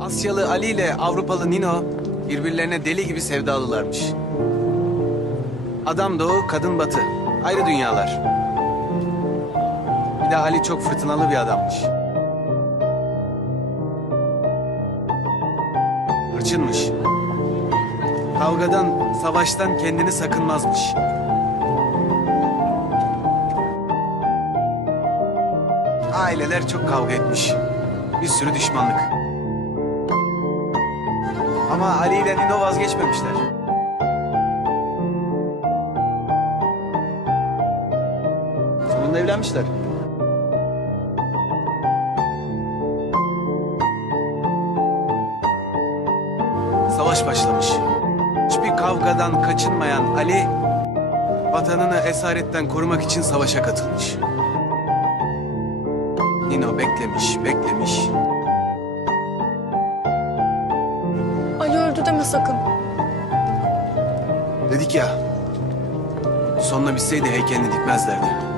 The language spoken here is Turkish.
Asyalı Ali ile Avrupalı Nino birbirlerine deli gibi sevdalılarmış. Adam doğu, kadın batı. Ayrı dünyalar. Bir de Ali çok fırtınalı bir adammış. Hırçınmış. Kavgadan, savaştan kendini sakınmazmış. Aileler çok kavga etmiş. Bir sürü düşmanlık. Ama Ali ile Nino vazgeçmemişler. Sonunda evlenmişler. Savaş başlamış. Hiçbir kavgadan kaçınmayan Ali, vatanını esaretten korumak için savaşa katılmış. Nino beklemiş, beklemiş. deme sakın. Dedik ya. Sonuna bitseydi heykelini dikmezlerdi.